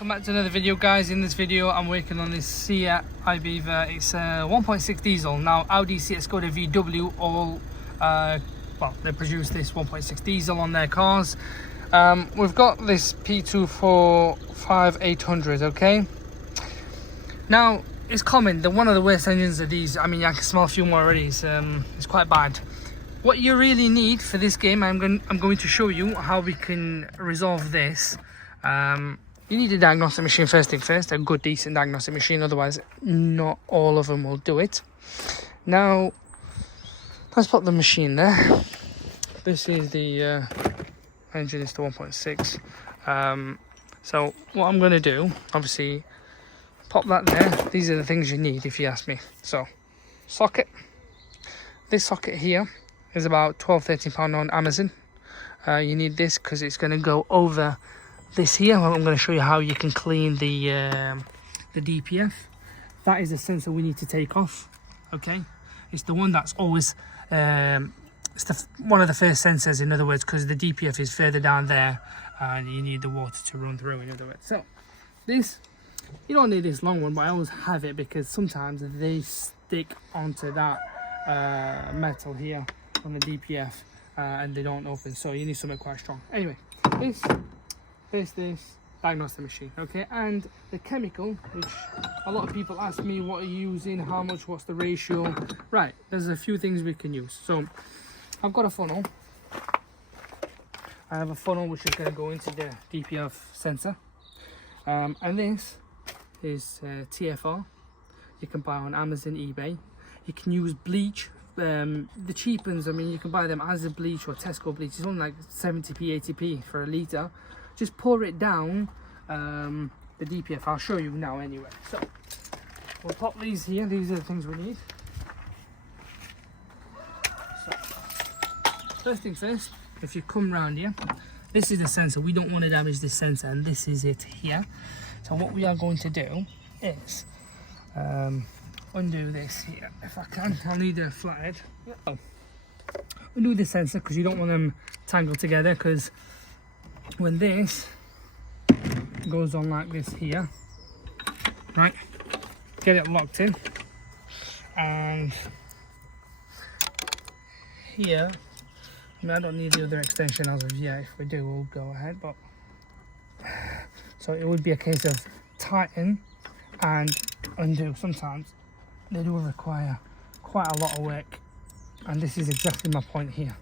Welcome back to another video, guys. In this video I'm working on this Seat Ibiza. It's a 1.6 diesel. Now Audi, Seat, Skoda, VW all well, they produce this 1.6 diesel on their cars. We've got this P245-800, okay? Now it's common that one of the worst engines are these. I mean, I can smell fume already. It's quite bad. What you really need for this game, I'm going to show you how we can resolve this. You need a diagnostic machine first thing first, a good decent diagnostic machine, otherwise not all of them will do it. Now let's put the machine there. This is the engine, is the 1.6. So what I'm going to do, obviously pop that there. These are the things you need if you ask me. So socket, this socket here is about £12–13 on Amazon. You need this because it's going to go over this here. I'm going to show you how you can clean the DPF. That is the sensor we need to take off. Okay, it's the one that's always it's one of the first sensors, in other words, because the DPF is further down there and you need the water to run through, in other words. So this, you don't need this long one, but I always have it because sometimes they stick onto that metal here on the DPF and they don't open, so you need something quite strong. Anyway, this diagnostic machine, okay, and the chemical, which a lot of people ask me what are you using, how much, what's the ratio. Right, there's a few things we can use. So I've got a funnel. I have a funnel which is going to go into the DPF sensor, and this is TFR. You can buy on Amazon, eBay. You can use bleach. The cheap ones, I mean, you can buy them as a bleach or Tesco bleach. It's only like 70p, 80p for a litre. Just pour it down the DPF. I'll show you now anyway. So we'll pop these here. These are the things we need. So first thing first, if you come round here, this is the sensor. We don't want to damage this sensor, and this is it here. So what we are going to do is undo this here. If I can, I'll need a flathead. Oh. Undo the sensor because you don't want them tangled together, because when this goes on like this here, right, get it locked in, and here, I mean, I don't need the other extension as of yet. If we do, we'll go ahead, but so it would be a case of tighten and undo. Sometimes they do require quite a lot of work, and this is exactly my point here.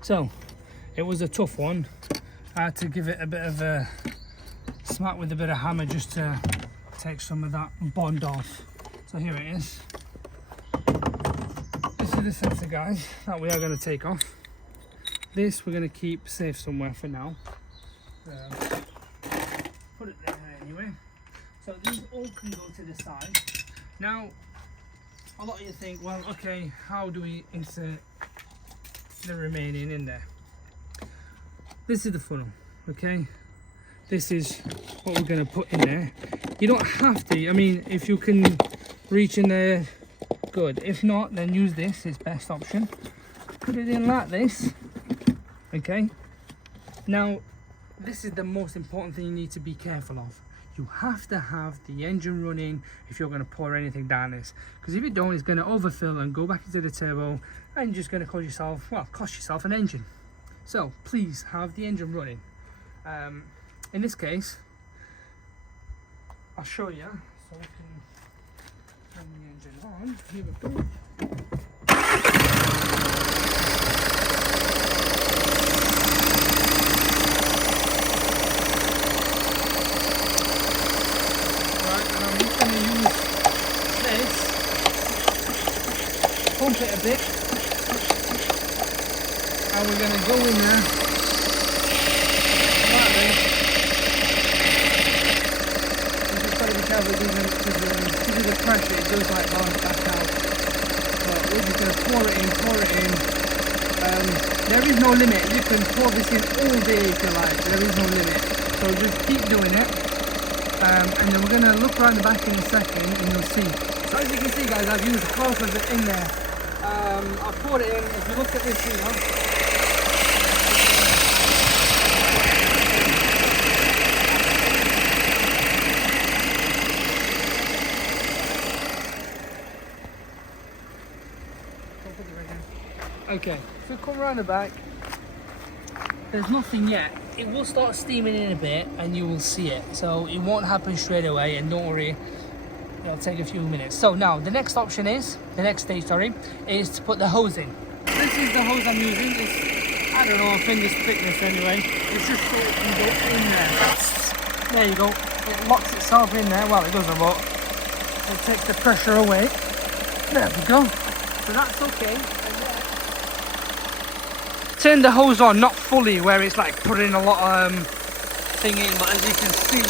So it was a tough one. I had to give it a bit of a smack with a bit of hammer just to take some of that bond off. So here it is. This is the sensor, guys, that we are going to take off. This we're going to keep safe somewhere for now. Put it there anyway. So these all can go to the side. Now a lot of you think, well, okay, how do we insert the remaining in there? This is the funnel, okay? This is what we're going to put in there. You don't have to. I mean, if you can reach in there, good. If not, then use this. It's best option. Put it in like this, okay? Now this is the most important thing you need to be careful of. You have to have the engine running if you're going to pour anything down this, because if you don't, it's going to overfill and go back into the turbo, and you're just going to cost yourself an engine. So please have the engine running. In this case, I'll show you, so we can turn the engine on. Here we go. Pump it a bit, and we're going to go in there like this. You just got to be careful because of the pressure, it does like bounce back out. So we're just going to pour it in. There is no limit. You can pour this in all day if you like. There is no limit. So just keep doing it, and then we're going to look around the back in a second and you'll see. So as you can see, guys, I've used half of it in there. I poured it in. If you look at this here, Okay, so come around the back. There's nothing yet. It will start steaming in a bit and you will see it. So it won't happen straight away, and don't worry, it'll take a few minutes. So now the next option is, the next stage, sorry, is to put the hose in. This is the hose I'm using. It's, I don't know, a finger's thickness anyway. It's just so it can go in there. There you go. It locks itself in there. Well, it doesn't, but it takes the pressure away. There we go. So that's okay. Turn the hose on, not fully where it's like putting a lot of thing in, but as you can see,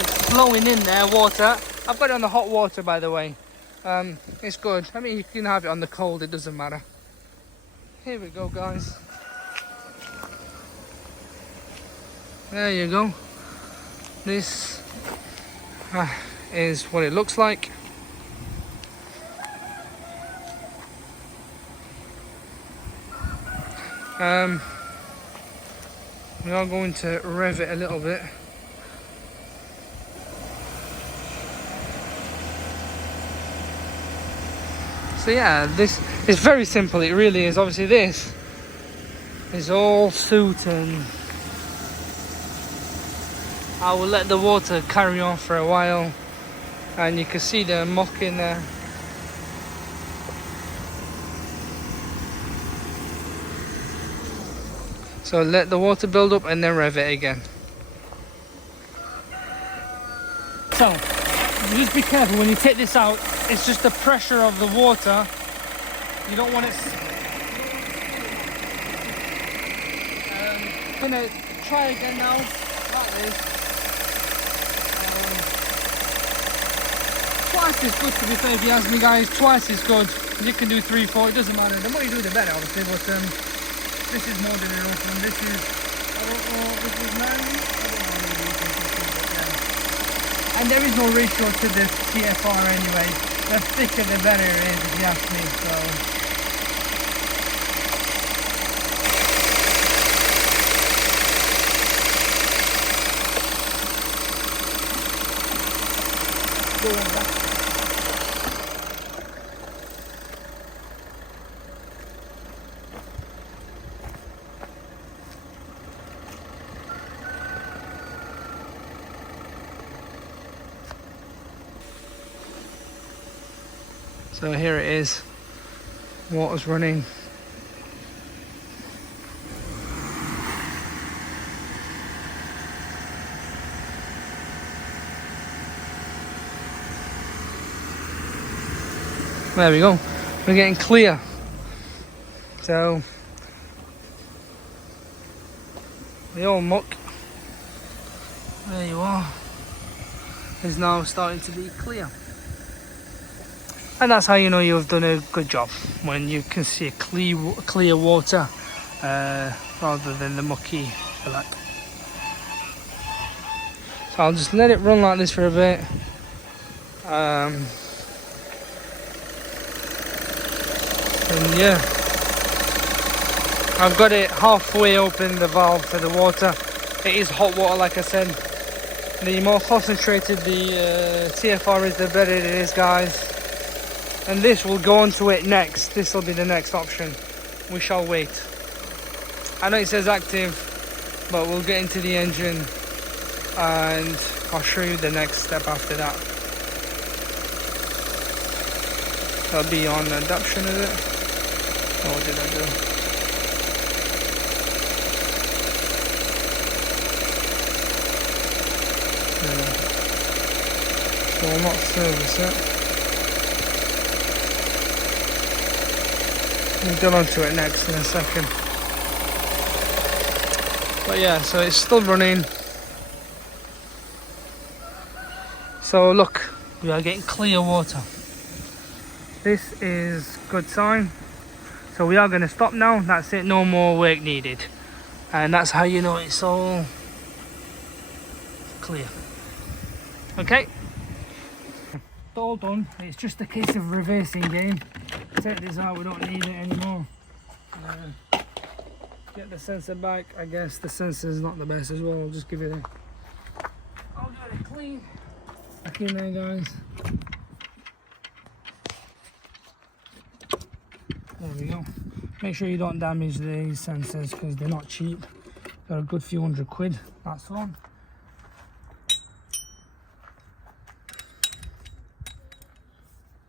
it's flowing in there, water. I've got it on the hot water, by the way. It's good. I mean, you can have it on the cold, it doesn't matter. Here we go, guys. There you go. This is what it looks like. We are going to rev it a little bit. So yeah, this is very simple, it really is. Obviously this is all soot, and I will let the water carry on for a while, and you can see the muck in there. So let the water build up and then rev it again. So just be careful when you take this out. It's just the pressure of the water. You don't want it. I'm gonna try again now, like this. Twice is good, to be fair, if you ask me, guys. Twice is good. You can do 3, 4. It doesn't matter. The more you do, the better, obviously. But this is more than enough, and this is, I don't know, this is 9. I don't know, maybe you can see, but yeah. And there is no ratio to this TFR anyway. The thicker the better it is, if you ask me. So go on back. So here it is, water's running. There we go, we're getting clear. So the old muck, there you are, is now starting to be clear. And that's how you know you've done a good job, when you can see a clear water rather than the mucky black. So I'll just let it run like this for a bit. And yeah, I've got it halfway open, the valve for the water. It is hot water, like I said. The more concentrated the TFR is, the better it is, guys. And this will go onto it next. This will be the next option. We shall wait. I know it says active, but we'll get into the engine and I'll show you the next step after that. That'll be on adaption, is it? Oh, what did I do? Yeah. So I'll not service it. We'll get onto it next in a second. But yeah, so it's still running. So look, we are getting clear water. This is good sign. So we are going to stop now. That's it, no more work needed. And that's how you know it's all clear. Okay, it's all done. It's just a case of reversing game. Take this out, we don't need it anymore. Get the sensor back. I guess the sensor is not the best as well. I'll just give it I'll give it a clean. Back in there, guys. There we go. Make sure you don't damage these sensors because they're not cheap. They're a good few £100, that's all.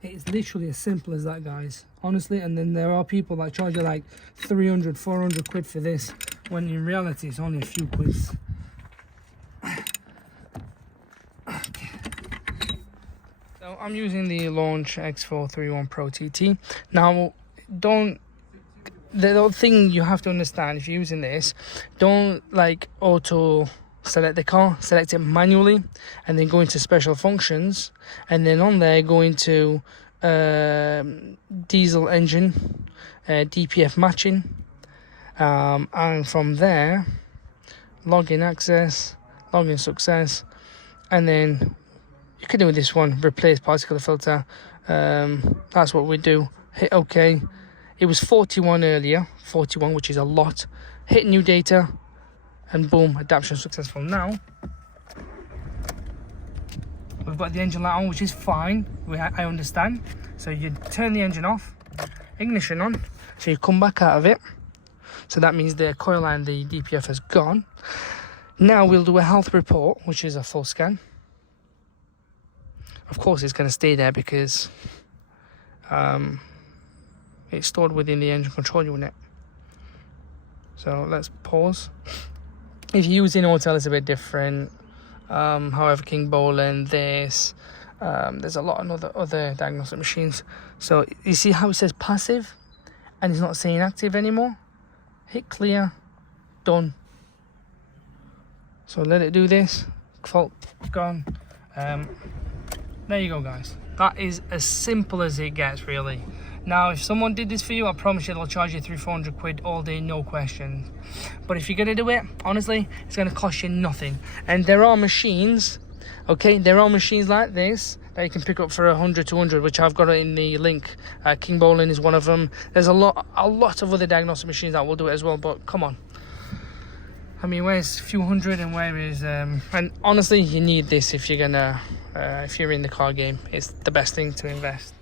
It's literally as simple as that, guys, honestly. And then there are people that charge you like 300, 400 quid for this, when in reality it's only a few quids. Okay. So I'm using the Launch X431 Pro TT. Now, the thing you have to understand, if you're using this, don't like auto select the car, select it manually, and then go into special functions, and then on there go into diesel engine, DPF matching, and from there login access, login success, and then you can do this one, replace particulate filter. That's what we do. Hit OK. It was 41 earlier, 41, which is a lot. Hit new data, and boom, adaptation successful. Now we've got the engine light on, which is fine. I understand. So you turn the engine off, ignition on, so you come back out of it. So that means the coil and the DPF has gone. Now we'll do a health report, which is a full scan. Of course it's going to stay there because it's stored within the engine control unit. So let's pause. If you're using Autel, it's a bit different. However, King Bolan, this, there's a lot of other diagnostic machines. So you see how it says passive and it's not saying active anymore? Hit clear, done. So let it do this. Fault gone. There you go, guys. That is as simple as it gets, really. Now, if someone did this for you, I promise you they'll charge you 300-400 quid all day, no questions. But if you're going to do it, honestly, it's going to cost you nothing. And there are machines, okay, there are machines like this that you can pick up for 100, 200, which I've got it in the link. King Bolan is one of them. There's a lot of other diagnostic machines that will do it as well, but come on. I mean, where's a few hundred and where is... and honestly, you need this if you're going to... if you're in the car game. It's the best thing to invest.